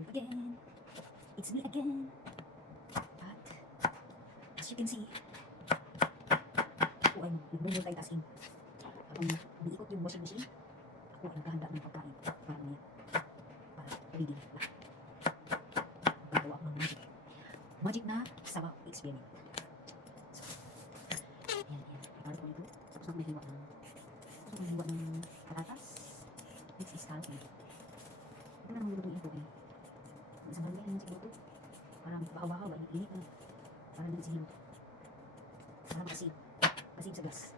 Hello again. It's me again. At as you can see, ako ay nag-multitasking. Habang umiikot yung washing machine, ako ay naghahanda ng pagkain para mamaya. Para ready na. Gagawa ako ng magic. Magic na sabaw experiment. So, yan. Prepare ko nito. Tapos ako naghiwa ng patatas. Next is calcium. Ito na nilulutuin ko eh. Isang halawin naman siguro ito. Para bahaw-bahaw, init na. Para naman sihilo. Para makasin. Kasin sa gas.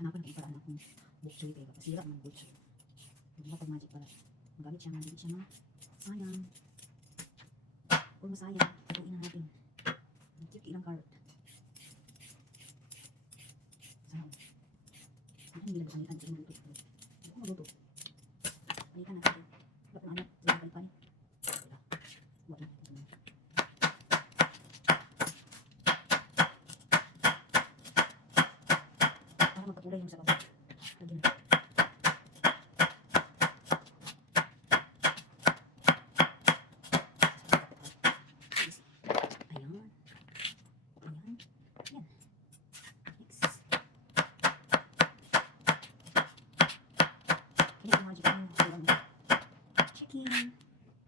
Hanapan ko para kung bukchoy kayo. Pasira naman bukchoy. Hindi na pag-magic para magamit siya na sayang. Kung masayang, tutuin na natin. Ang cute ilang carrot. Sarap. Ano yung nilagay panitan? Ito yung maluto. Ito yung maluto. Panitan natin. Ba't na anak? Sila panitan. Wala. Para magpakulay yung sabaw. Lagyan na.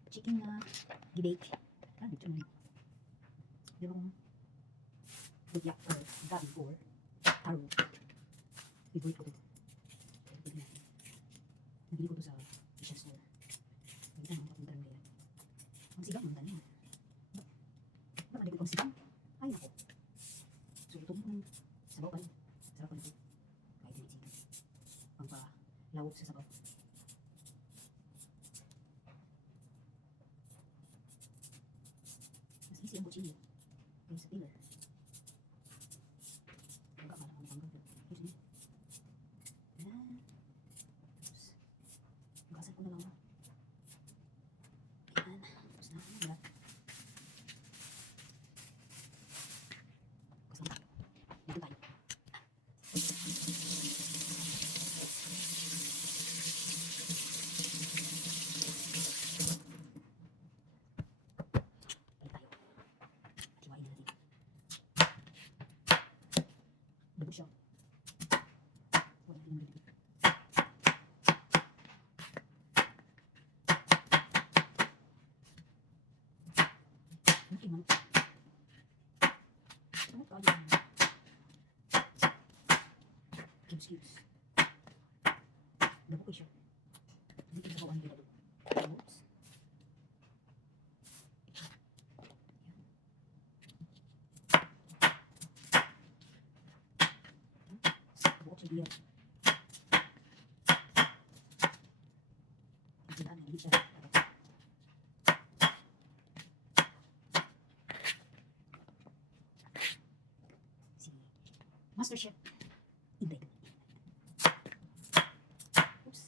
Chicken na gibake. Ito na. Yung bugyak or gabi or taro. Favorite ko ito. Nabili ko ito sa Asian store. Nabili ko papunta rin kaya. Ang sigang ang dali. Ba't nabili ko ang sigang? Ay nako. So ito mo sabaw pa rin. Sarap pa rin ito. Kahit hindi sigang. Pangpa-lawog sa sabaw. Easy ang butchillo. Kaya sa pillar. Huwag ka pala kung panggang ko. Here's me. Ayan. Hugasan ko na lang. Ayan. Tapos na. Ayan. Hugasan ko. Dito tayo. Bago siya. Wala din dito. Nakiman. Ano ka yun? Cubes. Dabo ko siya. Dito sa bawang dito. Oops. Dia. Jangan bisa. Si Master Chef Inday. Oops.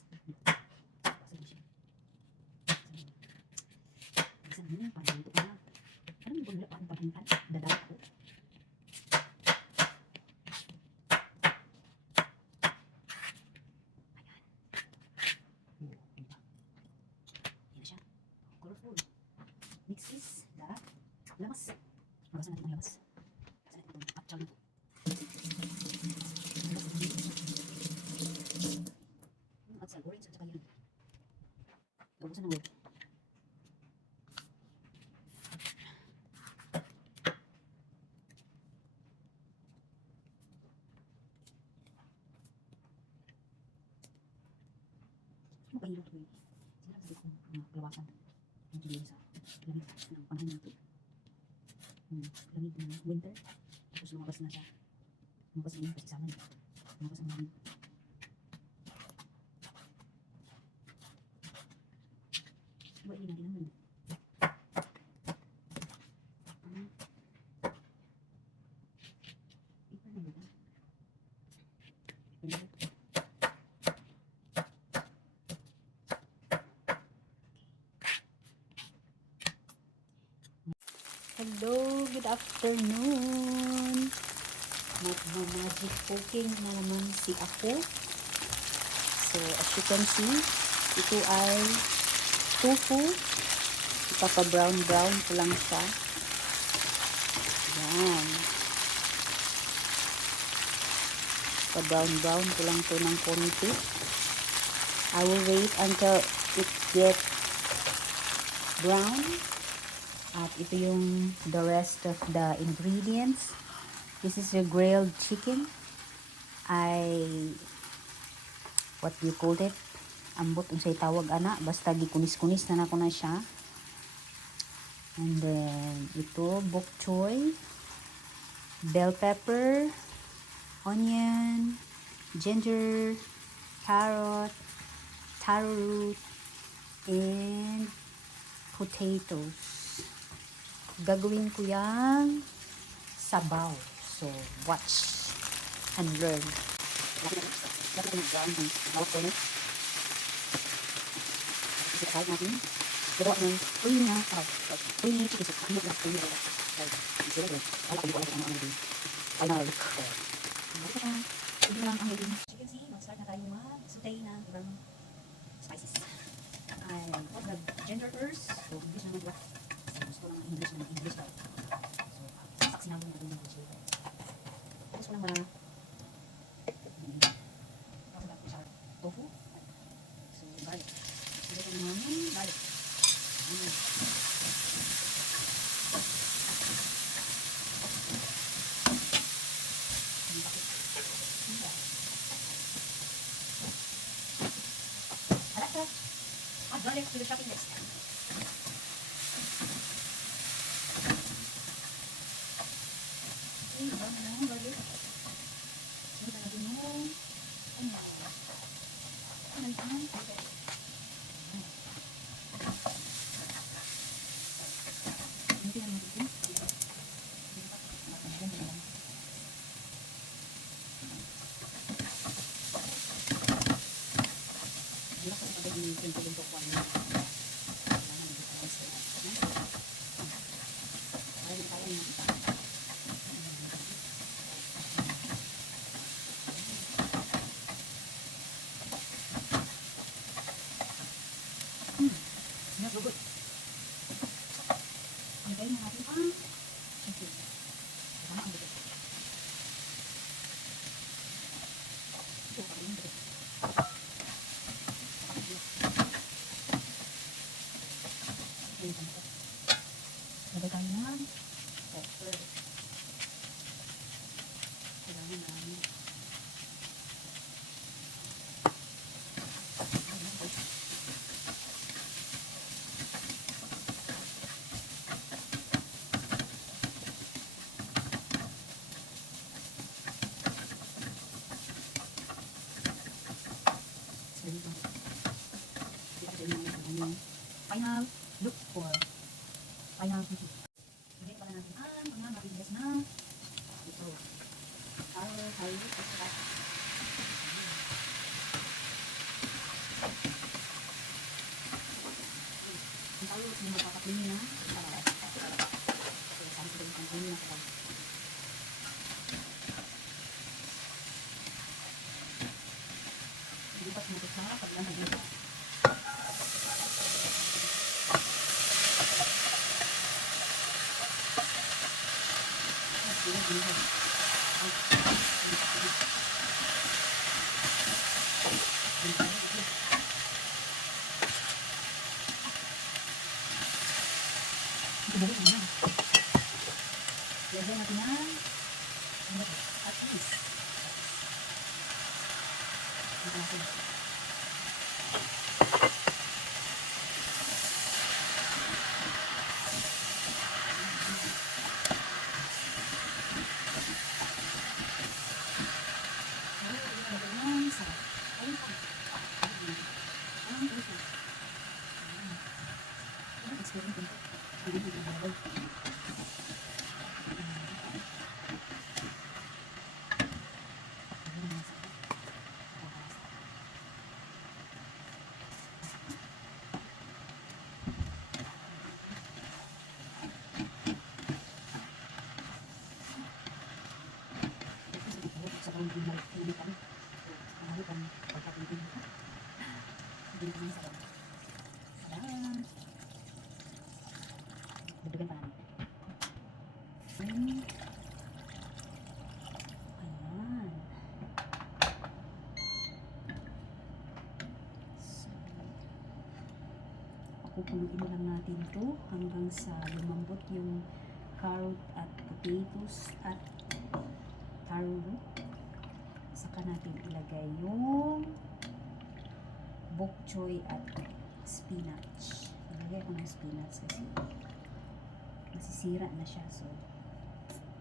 Bisa ni para untuk apa? Kan boleh pakai dadar aku. Next is the lamas. Magasan natin ang lamas. Magasan natin itong actual nito. Yung outside orange at saka yun. Gawasan ng word. Mapahirap ito eh. Sinabi sabi ko kung kalawasan. Yung tuloy sa lamig ng panahon natin. Lamig ng winter. Tapos lumabas na siya. Lumabas na yun kasi sama niya. Lumabas ang lamig. Iwain natin ang lamig. Hello, good afternoon. Mag-magic cooking na naman si ako. So, as you can see, ito ay tofu. Ipapa-brown ko lang siya. Yan. Pa-brown ko lang to ng konti. I will wait until it gets brown. At ito yung the rest of the ingredients. This is your grilled chicken. What do you call it? Ambot unsay tawag ana, basta gikunis-kunis na nako na siya. And then ito bok choy, bell pepper, onion, ginger, carrot, taro root, and potatoes. Gagawin ko yang sabaw. So watch and learn. Kahit natin, gawa ng creamy chicken soup. Hindi lang creamy lang. Wala ko ano din. Final look. Balik siya. Hindi lang ang hiling. As you can see, mag-start na tayo mag-saute ng ibang spices. I put the ginger first. So, English naman diba? Gusto ko ng English tayo. So, saksi namin natin yung ginger. Tapos ko lang tofu. So, garlic. Ito ko naman garlic. Alexa, add garlic to the shopping list. Okay, brown na yung garlic. Sunod na natin yung onion. Okay. Smells so good. Ilagay na natin ang chicken. Tama ang bigat. Ito, pagkain yung bigat. Lagay tayo ng pepper. Kailangan namin. Final look for final beauty. Ibig pala natin ang mga mabilis na ito. Taro, ang taro yung magpapapili na so sabi ko yung pangpili na kapag hindi pa sumutot sa paglang dito. Lagyan natin ng at least. Pakukuluin lang natin to hanggang sa lumambot yung carrot at potatoes at taro root. Saka natin ilagay yung bok choy at spinach. Ilagay ko ng spinach kasi masisira na siya. So,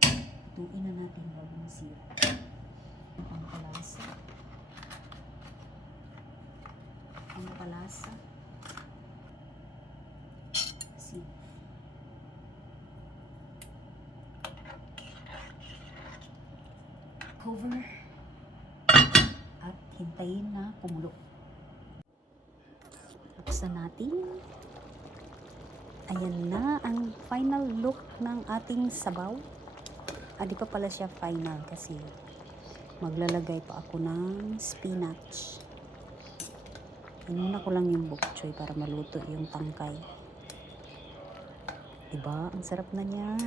ituin na natin bago masira. Ang palasa. Ang palasa. See. Cover. At hintayin na kumulo. Buksan natin. Ayan na ang final look ng ating sabaw. Di pa pala siya final kasi maglalagay pa ako ng spinach. Inuna ko lang yung bok choy para maluto yung tangkay. Diba? Ang sarap na niya.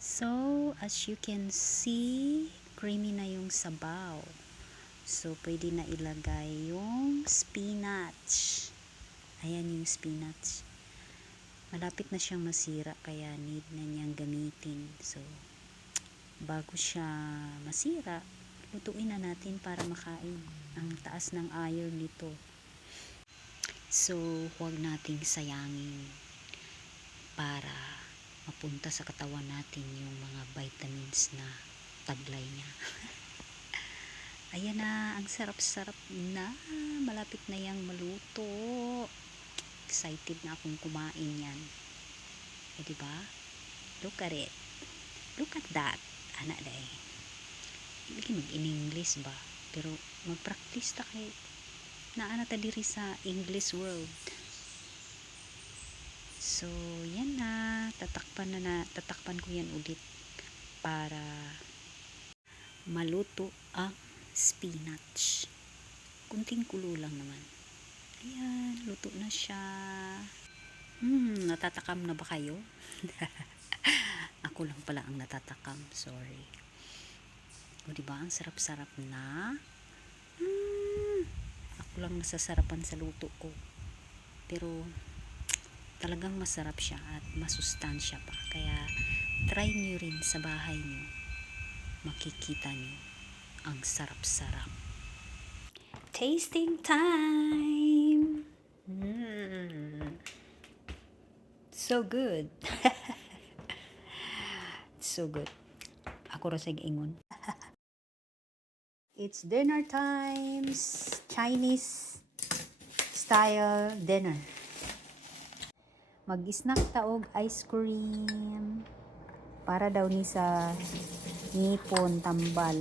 So, as you can see, creamy na yung sabaw. So, pwede na ilagay yung spinach. Ayan yung spinach. Malapit na siyang masira kaya need na niyang gamitin. So, bago siya masira, lutuin na natin para makain. Ang taas ng iron nito. So, huwag nating sayangin para mapunta sa katawan natin yung mga vitamins na taglay niya. Ayan na, ang sarap-sarap na. Malapit na yang maluto. Excited na akong kumain yan. Diba? Look at it. Look at that. Anak day. Hindi mag-in-English ba? Pero mag-practice ta kay naana ta diri sa English world. So, yan na. Tatakpan ko yan ulit para maluto ang spinach. Kunting kulo lang naman. Ayan, luto na siya. Natatakam na ba kayo? Ako lang pala ang natatakam. Sorry. O diba, ang sarap-sarap na. Ako lang nasasarapan sa luto ko. Pero, talagang masarap siya at masustansya pa. Kaya, try nyo rin sa bahay nyo. Makikita nyo ang sarap-sarap. Tasting time! So good. So good. Ako rasig ingon. It's dinner times. Chinese style dinner. Mag-snack taog ice cream. Para daw ni sa ngipon tambal.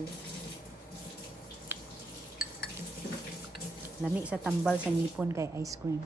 Lami sa tambal sa ngipon kay ice cream.